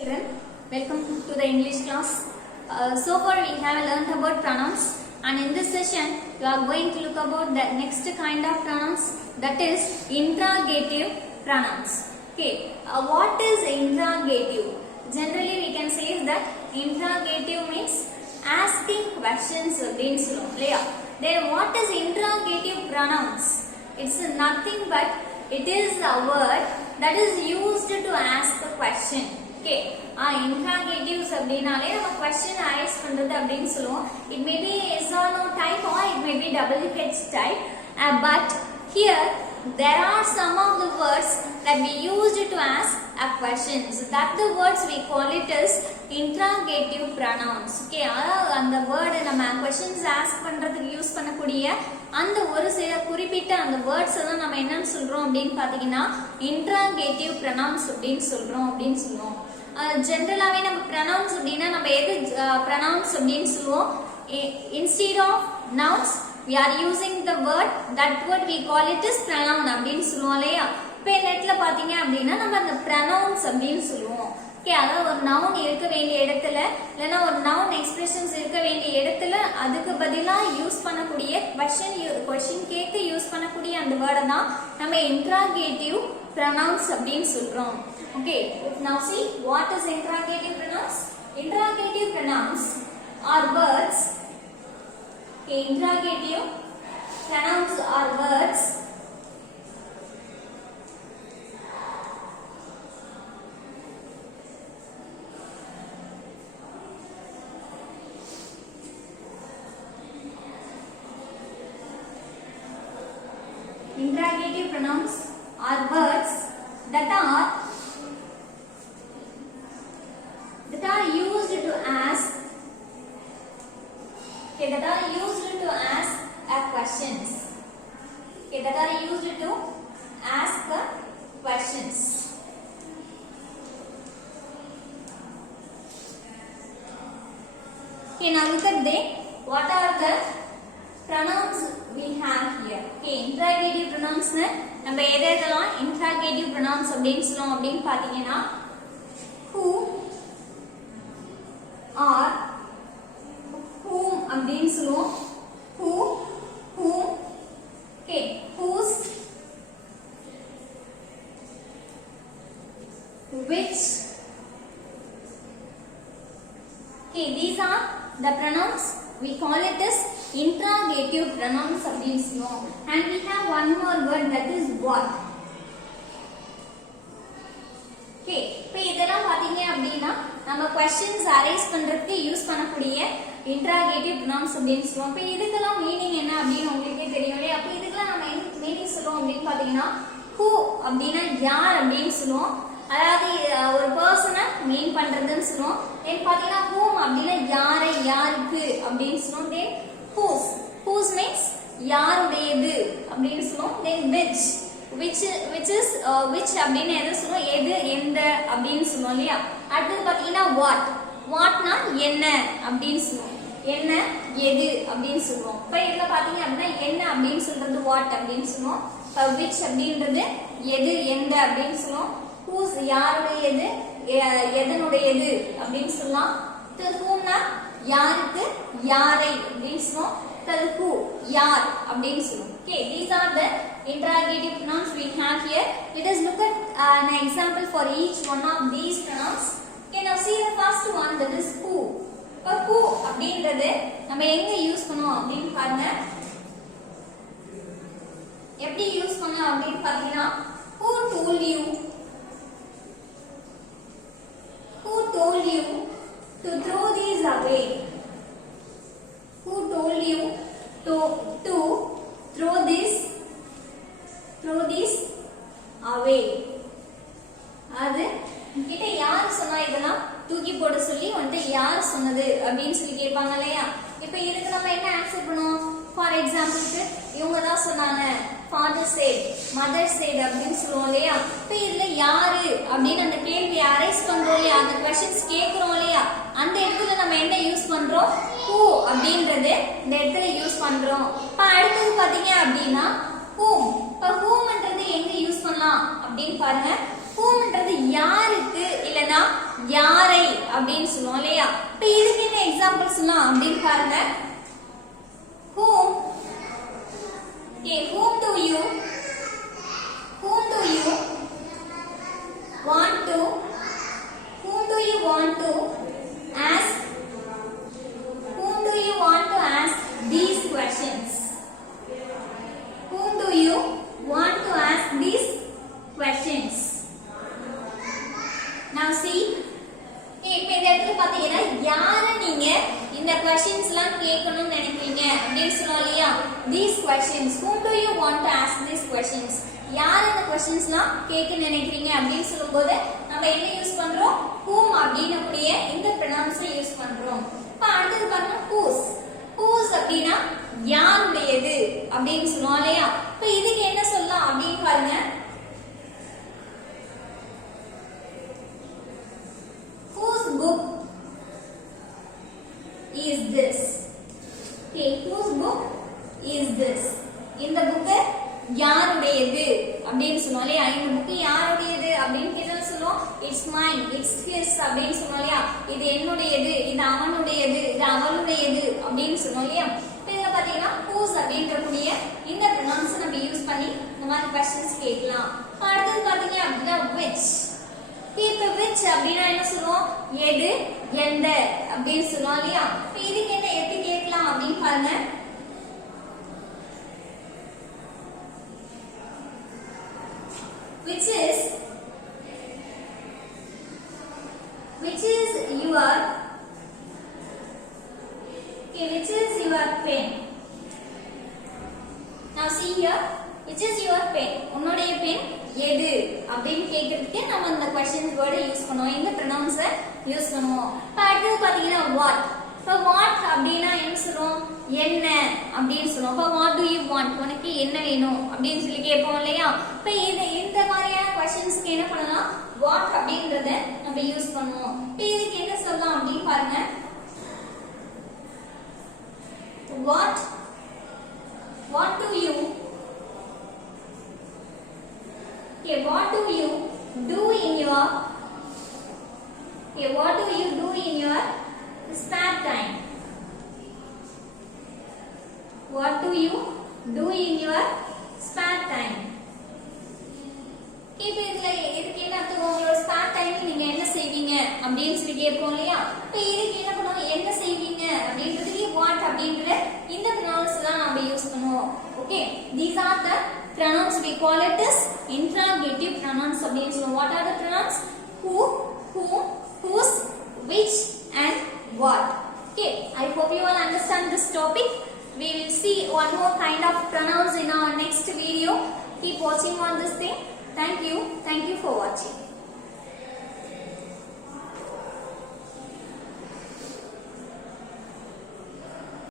Children, welcome to the English class. So far we have learned about pronouns, and in this session we are going to look about the next kind of pronouns, that is interrogative pronouns. Okay, what is interrogative? Generally we can say that interrogative means asking questions. Then what is interrogative pronouns? It's nothing but it is a word that is used to ask a question. Okay, interrogatives அப்படினாலே நம்ம question ask பண்றது அப்படினு சொல்லுவோம். It may be yes or no type or it may be WH type, but here there are some of the words that we used to ask a question. So that the words we call it as interrogative pronouns. Okay, அந்த word நம்ம questions ask பண்றதுக்கு யூஸ் பண்ணக்கூடிய அந்த ஒரு சில குறிப்பிட்ட அந்த வேர்ட்ஸ் எல்லாம் நம்ம என்னன்னு சொல்றோம் அப்படினு பாத்தீங்கன்னா interrogative pronouns அப்படினு சொல்லுவோம். ஜெனரலாவே நம்ம pronouns அப்படினா நம்ம எது pronouns அப்படினு சொல்லுவோம். Instead of nouns we are using the word, that word we call it as pronoun அப்படினு சொல்லுவோம் இல்லையா. இப்போ நெட்ல பாத்தீங்க அப்படினா நம்ம அந்த pronouns அப்படினு சொல்லுவோம். ஓகே, அதாவது ஒரு noun இருக்க வேண்டிய இடத்துல இல்லனா ஒரு noun expressions இருக்க வேண்டிய இடத்துல அதுக்கு பதிலா யூஸ் பண்ணக்கூடிய question கேக்க யூஸ் பண்ணக்கூடிய அந்த வேர்ட தான் நம்ம interrogative pronouns அப்படினு சொல்றோம். Okay, now see what is interrogative pronouns? Interrogative pronouns are words. Okay, interrogative pronouns are words interrogative pronouns are words that are used to ask questions. Okay, that are used to ask questions. Okay, now look at what are the pronouns we have here. Okay, interrogative pronouns நம்ம எதெல்லாம் interrogative pronouns அப்படினு சொல்றோம் அப்படினு பாத்தீங்கன்னா who or whom அப்படினு சொல்லுவோம். who, whom, okay, whose, which. Okay, these are the pronouns we call it as interrogative pronouns அப்படினு சொல்லுவோம். And we have one more word, that is what. Okay, இப்போ இதெல்லாம் பாத்தீங்க அப்படினா நம்ம questions arise பண்றதுக்கு யூஸ் பண்ணக்கூடிய interrogative pronouns அப்படினு சொல்லுவோம். இப்போ இதுக்கெல்லாம் மீனிங் என்ன அப்படினு உங்களுக்கே தெரியும் இல்லையா. அப்ப இதுக்கெல்லாம் நம்ம என்ன மீனிங் சொல்லுவோம் அப்படினு பாத்தீங்கன்னா who அப்படினா யார் அப்படினு சொல்லுவோம். அதாவது ஒரு பர்சனை மீன் பண்றதுன்னு சொல்லுவோம். தென் பாத்தீங்கன்னா whom அப்படினா யாரை யாருக்கு அப்படினு சொல்லுவோம். தென் whose means யாருடையது அப்படினு சொல்லுவோம். தென் which அப்படினு எதை சொல்லுவோம், எது எந்த அப்படினு சொல்லுவோம் இல்லையா. அடுத்து பாத்தீங்கன்னா whatனா என்ன அப்படினு சொல்லுவோம். என்ன எது அப்படினு சொல்லுவோம். இப்போ இதுல பாத்தீங்க அப்படினா என்ன அப்படினு சொல்றது what அப்படினு சொல்லுவோம். இப்போ which அப்படின்றது எது எந்த அப்படினு சொல்லுவோம். whose யாருடையது எதனுடையது அப்படினு சொல்லலாம். whomனா யாருக்கு யாரை அப்படினு சொல்லுவோம். who யார் அப்படினு சொல்லுவோம். Okay, these are the interrogative pronouns we have here. Let us look at an example for each one of these pronouns. Okay, now see the first one, that is who. இப்போ who அப்படின்றது நம்ம எங்க யூஸ் பண்ணுவோம் அப்படினு பாருங்க. எப்படி யூஸ் பண்ணலாம் அப்படினு பாத்தீங்கன்னா who told you to throw these away. Who told you to throw this away. அது கிட்ட யார் சொன்னா இதெல்லாம் தூக்கி போட சொல்லி வந்து யார் சொன்னது அப்படினு சொல்லி கேட்பாங்க இல்லையா. இப்போ இதுக்கு நம்ம என்ன ஆன்சர் பண்ணுவோம். ஃபார் எக்ஸாம்பிளுக்கு இவங்க தான் சொன்னாங்க, father said, mother said அப்படினு சொல்லுவோம் இல்லையா. இப்போ இதுல யாரு அப்படினு அந்த கேள்வி அரைஸ் பண்றோம் இல்லையா, அந்த क्वेश्चंस கேக்குறோம் இல்லையா, அந்த இடத்துல நம்ம என்ன யூஸ் பண்றோம், who அப்படின்றது இந்த இடத்துல யூஸ் பண்றோம். இப்போ அடுத்து பாத்தீங்க அப்படினா whom. இப்போ whomன்றது எங்க யூஸ் பண்ணலாம் அப்படினு பாருங்க. whomன்றது யாருக்கு இல்லனா யாரை அப்படினு சொல்லுவோம் இல்லையா? இப்போ இதுக்கு என்ன எக்ஸாம்பிள்ஸ்லாம் அப்படினு பாருங்க. whom, okay, whom do you want to ask, whom do you want to ask these questions? Whom do you want to ask these questions? Now see, இப்போ இந்த இடத்துல பாத்தீங்கன்னா யார நீங்க இந்த क्वेश्चंसலாம் கேட்கணும்னு நினைக்கிறீங்க அப்படினு சொல்றோம் இல்லையா? These questions, whom do you want to ask these questions? யார இந்த क्वेश्चंसலாம் கேட்க நினைக்கிறீங்க அப்படினு சொல்லும்போது நம்ம என்ன யூஸ் பண்றோம்? whom அப்படினக்கூடிய இந்த pronouns யூஸ் பண்றோம். இப்போ அடுத்து பாருங்க whose அப்படினா யாருடையது அப்படினு சொல்றோம் இல்லையா? இப்போ இதுக்கு என்ன சொல்லலாம் அப்படினு பாருங்க. Whose book is this? Okay, whose book is this? இந்த புக் யாருடையது அப்படினு சொல்றோம் இல்லையா? இந்த புக் யாருடையது அப்படினு கேட்டா சொல்றோம் it's mine, it's his அப்படினு சொல்றோம் இல்லையா? இது என்னுடையது, இது அவனுடையது, இது அவளுடையது அப்படினு சொல்றோம் இல்லையா? இதுல பாத்தீங்கன்னா whose அப்படின்றக்கூடிய இந்த pronouns நம்ம யூஸ் பண்ணி இந்த மாதிரி क्वेश्चंस கேட்கலாம். அடுத்து பாத்தீங்க அப்படினா which. இப்போ which அப்படினா என்ன சொல்றோம்? எது, எந்த அப்படினு சொல்றோம் இல்லையா? இப்போ இதுக்கு என்ன எப்படி கேட்கலாம் அப்படினு பாருங்க. which is your, okay, which is your pen? Now see here, which is your pen? உன்னுடைய பென் எது அப்படினு கேக்குறதுக்கு நம்ம இந்த क्वेश्चंस வேர்ட் யூஸ் பண்ணுவோம், இந்த pronouns யூஸ் பண்ணுவோம். இப்போ அடுத்து பாத்தீங்கன்னா what. இப்போ what அப்படினா என்ன சொல்றோம்? என்ன அப்படினு சொல்றோம். இப்போ what do you want? உனக்கு என்ன வேணும் அப்படினு சொல்லி கேட்போம் இல்லையா? இப்போ இந்த மாதிரியான क्वेश्चंஸ்க்கு என்ன பண்ணலாம்? what அப்படின்றத நம்ம யூஸ் பண்ணுவோம். இப்போ இதுக்கு என்ன சொல்லலாம் அப்படினு பாருங்க. what do you, okay, what do you do in your, okay, what do you do in your spare time? What do you do in your spare time? இப்போ இதுக்கு என்ன அர்த்தம்? உங்களோட ஸ்பேர் டைம்ல நீங்க என்ன செய்வீங்க அப்படினு சொல்லி கேட்போம் இல்லையா? இப்போ இதுக்கு என்ன பண்ணுவோம்? என்ன செய்வீங்க அப்படின்றதுக்கு what அப்படின்ற இந்த pronouns தான் நம்ம யூஸ் பண்ணுவோம். Okay, these are the pronouns, we call it as interrogative pronouns அப்படினு சொல்லுவோம். What are the pronouns? Who, whom, whose, which and what. Okay, I hope you all understand this topic. We will see one more kind of pronouns in our next video. Keep watching on this thing. Thank you for watching.